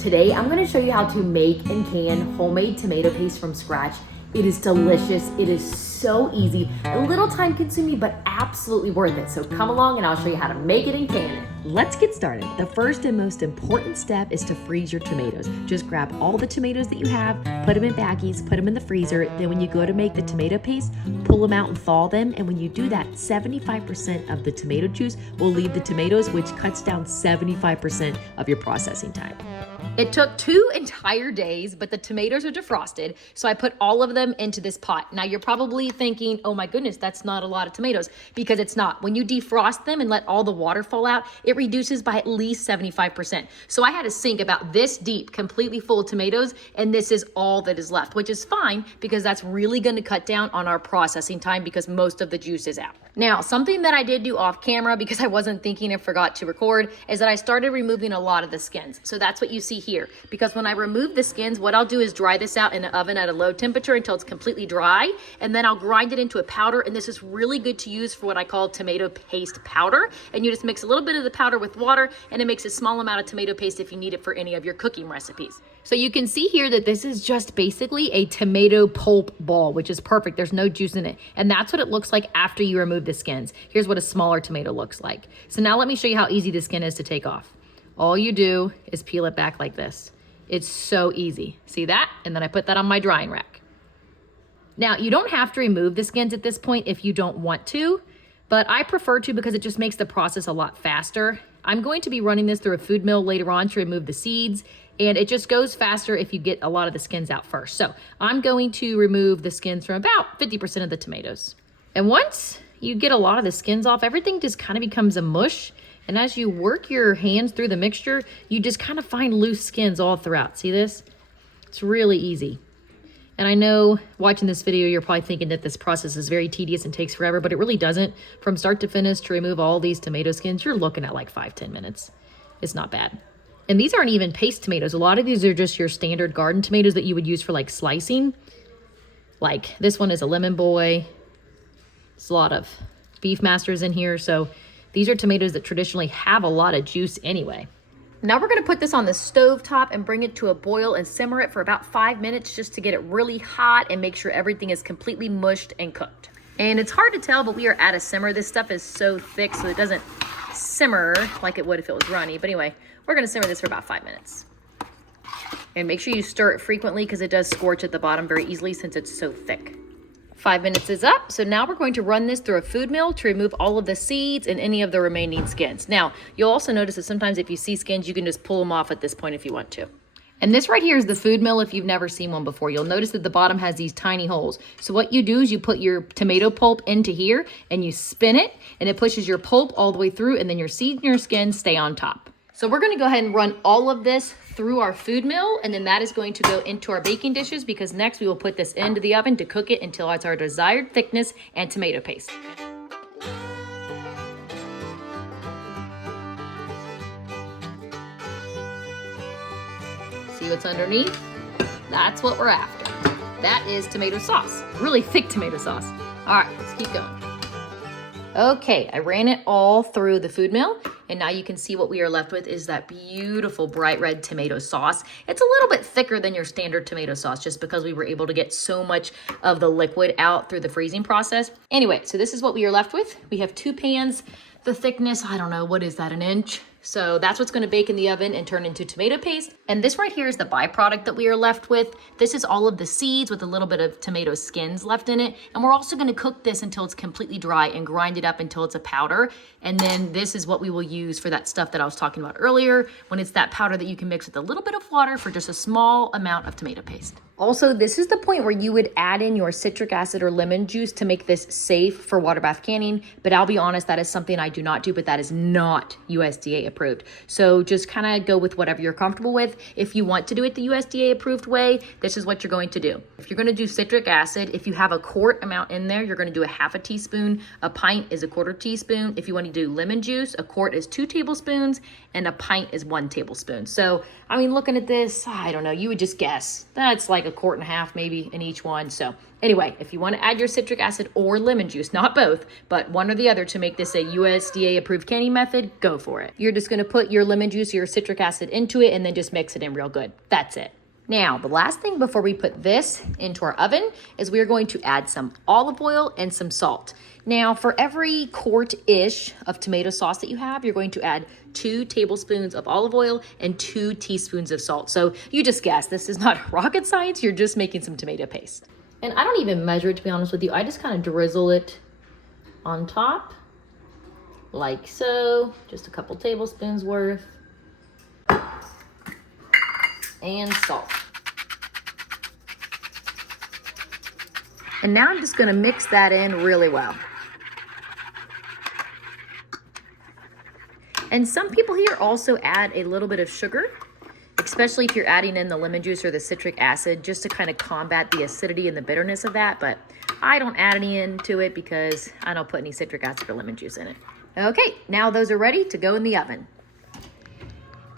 Today, I'm gonna show you how to make and can homemade tomato paste from scratch. It is delicious, it is so easy, a little time consuming, but absolutely worth it. So come along and I'll show you how to make it and can it. Let's get started. The first and most important step is to freeze your tomatoes. Just grab all the tomatoes that you have, put them in baggies, put them in the freezer. Then when you go to make the tomato paste, pull them out and thaw them. And when you do that, 75% of the tomato juice will leave the tomatoes, which cuts down 75% of your processing time. It took 2 entire days, but the tomatoes are defrosted, so I put all of them into this pot. Now you're probably thinking, oh my goodness, that's not a lot of tomatoes, because it's not. When you defrost them and let all the water fall out, it reduces by at least 75%. So I had a sink about this deep, completely full of tomatoes, and this is all that is left, which is fine, because that's really gonna cut down on our processing time because most of the juice is out. Now, something that I did do off camera because I wasn't thinking and forgot to record is that I started removing a lot of the skins. So that's what you see here, because when I remove the skins, what I'll do is dry this out in the oven at a low temperature until it's completely dry, and then I'll grind it into a powder. And this is really good to use for what I call tomato paste powder. And you just mix a little bit of the powder with water, and it makes a small amount of tomato paste if you need it for any of your cooking recipes. So you can see here that this is just basically a tomato pulp ball, which is perfect. There's no juice in it. And that's what it looks like after you remove the skins. Here's what a smaller tomato looks like. So now let me show you how easy the skin is to take off. All you do is peel it back like this. It's so easy. See that? And then I put that on my drying rack. Now, you don't have to remove the skins at this point if you don't want to, but I prefer to because it just makes the process a lot faster. I'm going to be running this through a food mill later on to remove the seeds, and it just goes faster if you get a lot of the skins out first. So I'm going to remove the skins from about 50% of the tomatoes. And once you get a lot of the skins off, everything just kind of becomes a mush. And as you work your hands through the mixture, you just kind of find loose skins all throughout. See this? It's really easy. And I know watching this video, you're probably thinking that this process is very tedious and takes forever, but it really doesn't. From start to finish, to remove all these tomato skins, you're looking at like 5-10 minutes. It's not bad. And these aren't even paste tomatoes. A lot of these are just your standard garden tomatoes that you would use for like slicing. Like this one is a lemon boy. There's a lot of beef masters in here. So these are tomatoes that traditionally have a lot of juice anyway. Now we're gonna put this on the stove top and bring it to a boil and simmer it for about 5 minutes just to get it really hot and make sure everything is completely mushed and cooked. And it's hard to tell, but we are at a simmer. This stuff is so thick, so it doesn't simmer like it would if it was runny. But anyway, we're gonna simmer this for about 5 minutes. And make sure you stir it frequently because it does scorch at the bottom very easily since it's so thick. 5 minutes is up, so now we're going to run this through a food mill to remove all of the seeds and any of the remaining skins. Now, you'll also notice that sometimes if you see skins, you can just pull them off at this point if you want to. And this right here is the food mill if you've never seen one before. You'll notice that the bottom has these tiny holes. So what you do is you put your tomato pulp into here and you spin it, and it pushes your pulp all the way through, and then your seeds and your skins stay on top. So we're gonna go ahead and run all of this through our food mill, and then that is going to go into our baking dishes because next we will put this into the oven to cook it until it's our desired thickness and tomato paste. See what's underneath? That's what we're after. That is tomato sauce, really thick tomato sauce. All right, let's keep going. Okay, I ran it all through the food mill, and now you can see what we are left with is that beautiful bright red tomato sauce. It's a little bit thicker than your standard tomato sauce just because we were able to get so much of the liquid out through the freezing process. Anyway, so this is what we are left with. We have 2 pans. The thickness, I don't know, what is that, an inch? So that's what's gonna bake in the oven and turn into tomato paste. And this right here is the byproduct that we are left with. This is all of the seeds with a little bit of tomato skins left in it. And we're also gonna cook this until it's completely dry and grind it up until it's a powder. And then this is what we will use for that stuff that I was talking about earlier, when it's that powder that you can mix with a little bit of water for just a small amount of tomato paste. Also, this is the point where you would add in your citric acid or lemon juice to make this safe for water bath canning. But I'll be honest, that is something I do not do, but that is not USDA approved. So just kind of go with whatever you're comfortable with. If you want to do it the USDA approved way, this is what you're going to do. If you're going to do citric acid, if you have a quart amount in there, you're going to do a 1/2 teaspoon. A pint is a 1/4 teaspoon. If you want to do lemon juice, a quart is 2 tablespoons and a pint is 1 tablespoon. So, I mean, looking at this, I don't know, you would just guess. That's like a quart and a half maybe in each one. So anyway, if you want to add your citric acid or lemon juice, not both, but one or the other to make this a USDA approved canning method, go for it. You're just going to put your lemon juice or your citric acid into it and then just mix it in real good. That's it. Now, the last thing before we put this into our oven is we are going to add some olive oil and some salt. Now, for every quart-ish of tomato sauce that you have, you're going to add 2 tablespoons of olive oil and 2 teaspoons of salt. So you just guess, this is not rocket science, you're just making some tomato paste. And I don't even measure it, to be honest with you. I just kind of drizzle it on top, like so, just a couple tablespoons worth. And salt. And now I'm just gonna mix that in really well. And some people here also add a little bit of sugar, especially if you're adding in the lemon juice or the citric acid, just to kind of combat the acidity and the bitterness of that. But I don't add any into it because I don't put any citric acid or lemon juice in it. Okay, now those are ready to go in the oven.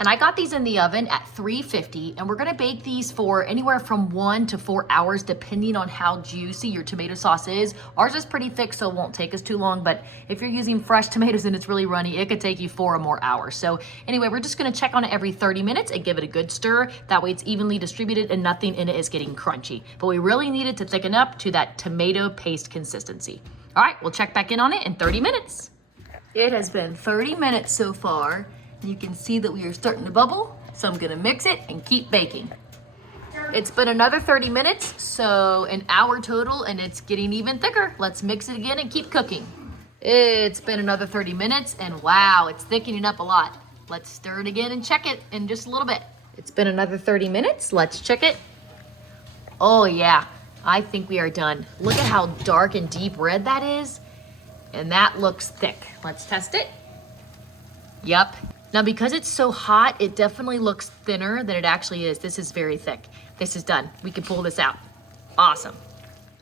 And I got these in the oven at 350, and we're gonna bake these for anywhere from 1 to 4 hours, depending on how juicy your tomato sauce is. Ours is pretty thick, so it won't take us too long, but if you're using fresh tomatoes and it's really runny, it could take you 4 or more hours. So anyway, we're just gonna check on it every 30 minutes and give it a good stir. That way it's evenly distributed and nothing in it is getting crunchy. But we really need it to thicken up to that tomato paste consistency. All right, we'll check back in on it in 30 minutes. It has been 30 minutes so far. You can see that we are starting to bubble, so I'm gonna mix it and keep baking. It's been another 30 minutes, so an hour total, and it's getting even thicker. Let's mix it again and keep cooking. It's been another 30 minutes, and wow, it's thickening up a lot. Let's stir it again and check it in just a little bit. It's been another 30 minutes, let's check it. Oh yeah, I think we are done. Look at how dark and deep red that is, and that looks thick. Let's test it. Yep. Now, because it's so hot, it definitely looks thinner than it actually is. This is very thick. This is done. We can pull this out. Awesome.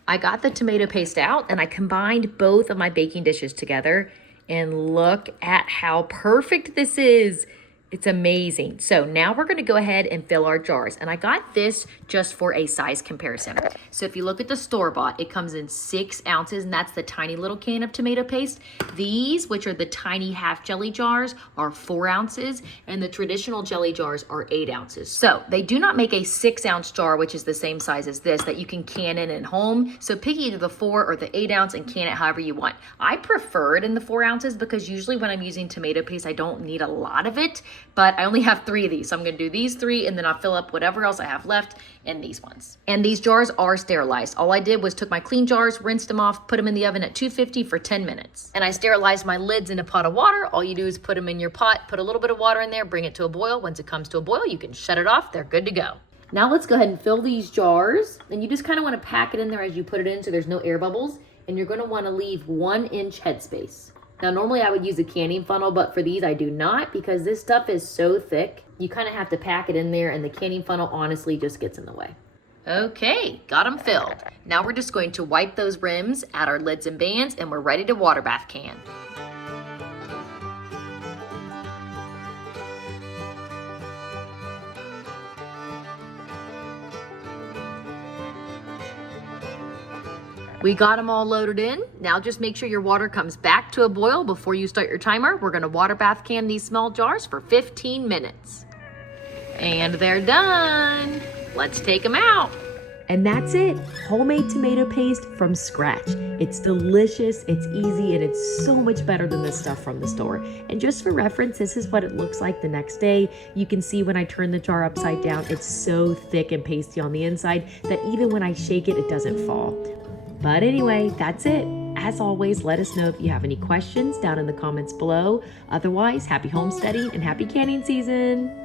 I got the tomato paste out and I combined both of my baking dishes together, and look at how perfect this is. It's amazing. So now we're gonna go ahead and fill our jars. And I got this just for a size comparison. So if you look at the store-bought, it comes in 6 ounces, and that's the tiny little can of tomato paste. These, which are the tiny half jelly jars, are 4 ounces, and the traditional jelly jars are 8 ounces. So they do not make a 6-ounce jar, which is the same size as this, that you can can in at home. So pick either the 4 or the 8 ounce and can it however you want. I prefer it in the 4 ounces because usually when I'm using tomato paste, I don't need a lot of it. But I only have 3 of these. So I'm gonna do these 3 and then I'll fill up whatever else I have left in these ones. And these jars are sterilized. All I did was took my clean jars, rinsed them off, put them in the oven at 250 for 10 minutes. And I sterilized my lids in a pot of water. All you do is put them in your pot, put a little bit of water in there, bring it to a boil. Once it comes to a boil, you can shut it off. They're good to go. Now let's go ahead and fill these jars. And you just kind of want to pack it in there as you put it in so there's no air bubbles. And you're going to want to leave 1-inch headspace. Now, normally I would use a canning funnel, but for these I do not because this stuff is so thick. You kind of have to pack it in there, and the canning funnel honestly just gets in the way. Okay, got them filled. Now we're just going to wipe those rims, add our lids and bands, and we're ready to water bath can. We got them all loaded in. Now just make sure your water comes back to a boil before you start your timer. We're gonna water bath can these small jars for 15 minutes. And they're done. Let's take them out. And that's it, homemade tomato paste from scratch. It's delicious, it's easy, and it's so much better than the stuff from the store. And just for reference, this is what it looks like the next day. You can see when I turn the jar upside down, it's so thick and pasty on the inside that even when I shake it, it doesn't fall. But anyway, that's it. As always, let us know if you have any questions down in the comments below. Otherwise, happy homesteading and happy canning season.